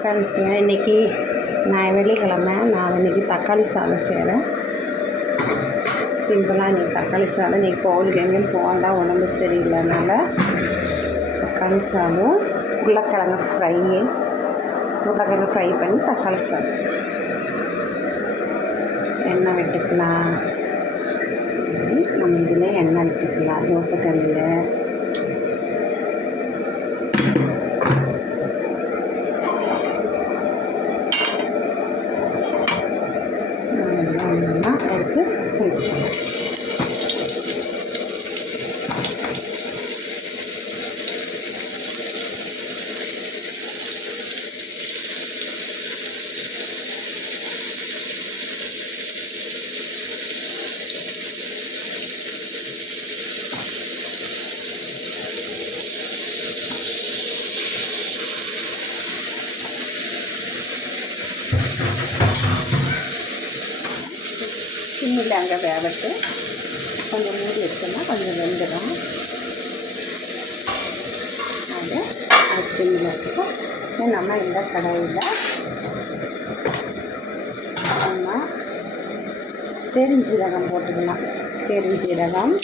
ஃப்ரெண்ட்ஸுங்க, இன்றைக்கி நான் வெள்ளிக்கிழமை நான் இன்றைக்கி தக்காளி சாதம் செய்கிறேன். சிம்பிளாக இன்றைக்கி தக்காளி சாதம். இன்றைக்கி கோவிலுக்கு எங்கேயும் போகலாம், உடம்பு சரியில்லைனால தக்காளி சாதம், உருளைக்கிழங்கு ஃப்ரை பண்ணி தக்காளி சாதம். எண்ணெய் விட்டுக்கலாம். நம்ம இதில் எண்ணெய் விட்டுக்கலாம். தோசைக்கல்லில் எடுத்து குளிச்சுக்கலாம். சிம்மில் அங்கே வேகட்டு கொஞ்சம் மூடி வச்சோம்னா கொஞ்சம் வெந்துடும். அது சிம்மில் இருக்கும். நம்ம இந்த கடாயில் நம்ம பெருஞ்சீரகம் போட்டுக்கலாம். பெருஞ்சீரகம்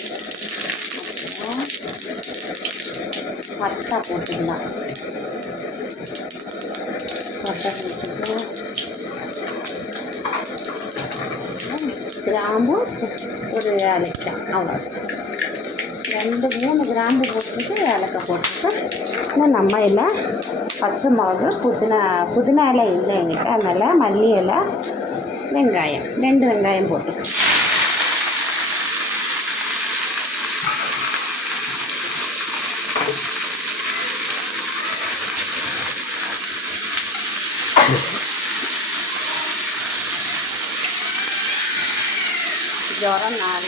அப்புறம் பட்டை போட்டுக்கலாம். பட்டை போட்டுட்டு கிராம்பு ஒரு ஏலக்காய், அவ்வளோதான். 2-3 கிராம்பு போட்டுட்டு ஏலக்காய் போட்டுட்டு நம்ம இதில் பச்சை மிளகு, புதினா இலை இல்லை எங்கிட்ட, அதனால் மல்லி இலை, வெங்காயம் 2 வெங்காயம் போட்டுக்கலாம். ஜுரம் நாள்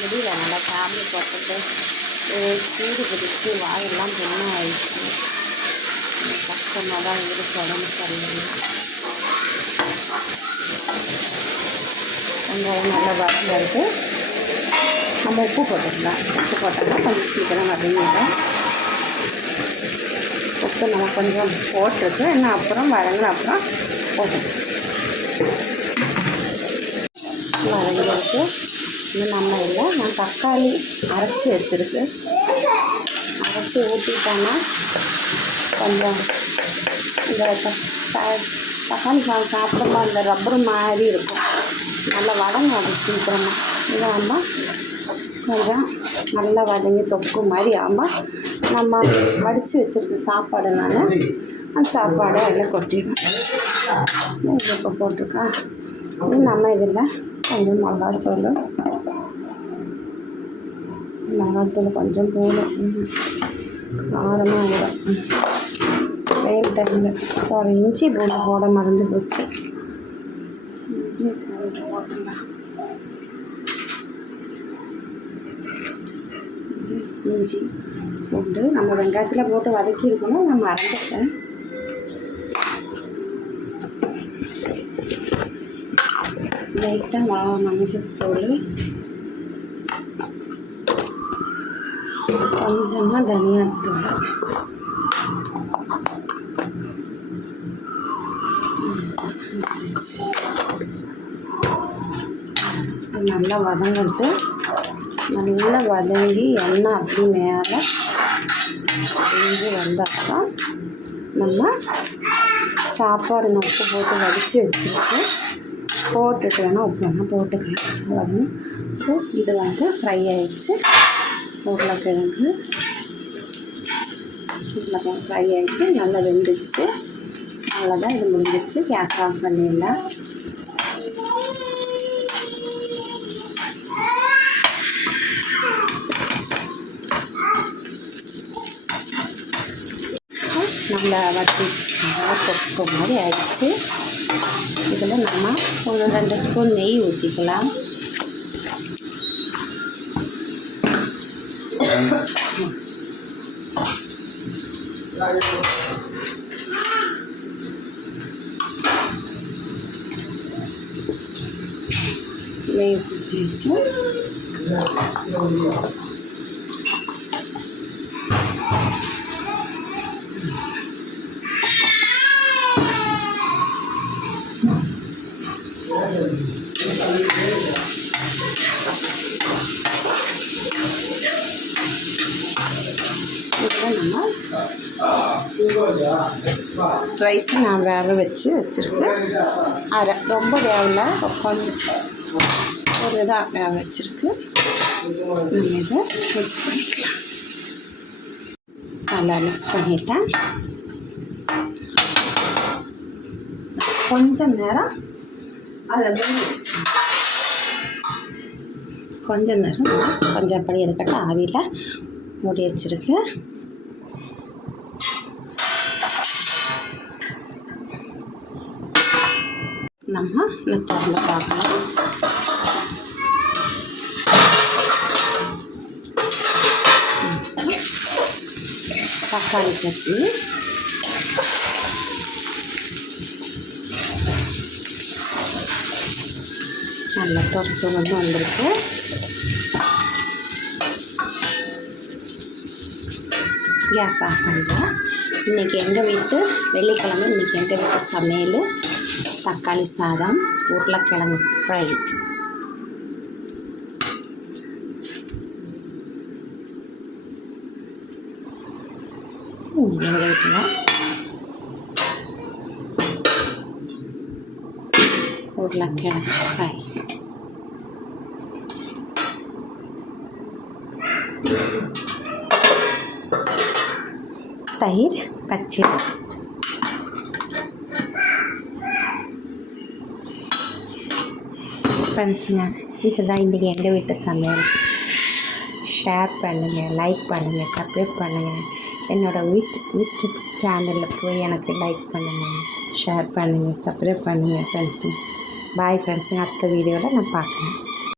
முடியல, நல்லா டேப்லெட் போட்டுட்டு சூடு பிடிச்சி வாயெல்லாம் புண்ணு ஆயிடுச்சு. கஷ்டமாக தான் இருக்கு, உடம்பு சரியில்லை. வெங்காயம் நல்லா வதங்கிட்டு நம்ம உப்பு போட்டுக்கலாம். உப்பு போட்டோம்னா கொஞ்சம் சீக்கிரம் வதங்கிடும். உப்பு நம்ம கொஞ்சம் போட்டுருக்கு, என்ன அப்புறம் வதங்கின அப்புறம் போட்டு வதங்கிருக்கு. இன்னும் நம்ம இல்லை, நான் தக்காளி அரைச்சி வச்சுருக்கு, அரைச்சி ஊற்றிட்டோன்னா கொஞ்சம் இந்த தக்காளி சாதம் சாப்பிடும்போது அந்த ரப்பர் மாதிரி இருக்கும், நல்லா வதங்காது சீக்கிரமாக. இதை நம்ம கொஞ்சம் நல்லா வதங்கி தொக்கு மாதிரி ஆகும்போது நம்ம வடித்து வச்சுருக்கு சாப்பாடு, நான் அந்த சாப்பாடை அதில் கொட்டிடுவேன். இப்போ போட்டிருக்கேன். நம்ம இதில் கொஞ்சம் மிளகாத்தூள் கொஞ்சம் போடும், காரமாக விடும். வெயில் டைமில் ஒரு இஞ்சி பூண்டு போட மறந்து போச்சு. இஞ்சி பூண்டு போட்டுடலாம். இஞ்சி பூண்டு நம்ம வெங்காயத்தில் போட்டு வதக்கியிருக்கணும், நான் மறந்துட்டேன். லைட்டாக மஞ்சத்தூள், கொஞ்சமாக தனியாத்தூள், நல்லா வதங்கிட்டு நல்லா வதங்கி எண்ணெய் அப்படி மேலே செஞ்சு வந்தால் நம்ம சாப்பாடு உப்பு போட்டு வடித்து வச்சுருக்கோம். போட்டுட்டு வேணால் உப்பு வேணால் போட்டுக்கலாம், அவ்வளோதான். ஸோ இது ஃப்ரை ஆகிடுச்சு. உருளைக்கிழங்கு ஃப்ரை ஆகிடுச்சு, நல்லா வெந்துடுச்சு. அவ்வளோதான், இது முடிஞ்சிடுச்சு. கேஸ் ஆஃப் பண்ணிடலாம். நல்லா வச்சு நல்லா தொக்கு மாதிரி ஆகிடுச்சு. இதில் நம்ம ஒரு 2 ஸ்பூன் நெய் ஊற்றிக்கலாம். நெய் ஊற்றிச்சு. ரைஸ் நான் வேக வச்சுருக்கேன். அரை ரொம்ப வேகல, கொஞ்சம் ஒரு இதாக வேக வச்சுருக்கு. நம்ம இதை மிக்ஸ் பண்ணிக்கலாம். நல்லா மிக்ஸ் பண்ணிட்டேன். கொஞ்சம் நேரம் அதில் மூடி வச்சு கொஞ்சம் நேரம் கொஞ்சம் படி இருக்கட்டும். ஆவியில் மூடி வச்சுருக்கு. நம்ம இன்னும் திறந்து பார்க்கலாம். தக்காளி சட்னி நல்லா தொறுத்து வந்திருக்கு. கேஸ் ஆஃப் பண்ணுறேன். இன்றைக்கி எங்கள் வீட்டு வெள்ளிக்கிழமை, இன்றைக்கி எங்கள் வீட்டு சமையல் தக்காளி சாதம், உருளைக்கிழங்கு ஃப்ரை. எங்கள் வீட்டில் உருளைக்கிழங்கு ஃப்ரை. தயிர் பச்சடி. ஃப்ரெண்ட்ஸுங்க, இதுதான் இன்றைக்கி எங்கள் வீட்டு சமையல். ஷேர் பண்ணுங்கள், லைக் பண்ணுங்கள், சப்ஸ்கிரைப் பண்ணுங்கள். என்னோடய யூடியூப் சேனலில் போய் எனக்கு லைக் பண்ணுங்கள், ஷேர் பண்ணுங்கள், சப்ஸ்கிரைப் பண்ணுங்கள் ஃப்ரெண்ட்ஸுங்க. பாய் ஃப்ரெண்ட்ஸுங்க. அடுத்த வீடியோவில் நான் பார்க்குறேன்.